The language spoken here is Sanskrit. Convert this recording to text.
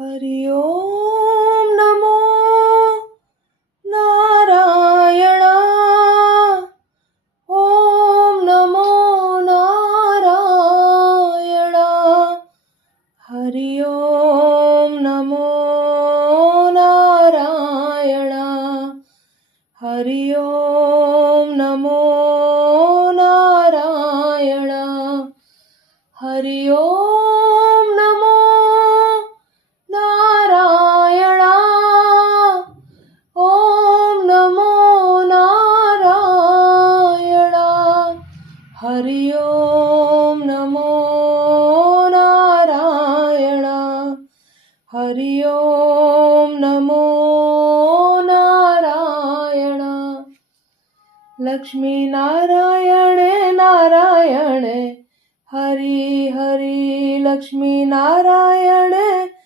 हरि ओम नमो नारायण। ओम नमो नारायण। हरि ओम नमो नारायण। हरि ओम नमो नारायण। हरि ओम नमो नारायण। ओम नमो नारायण। हरि ओम नमो नारायण। हरि ओम नमो नारायण। लक्ष्मी नारायणे नारायणे हरि हरि। लक्ष्मी नारायणे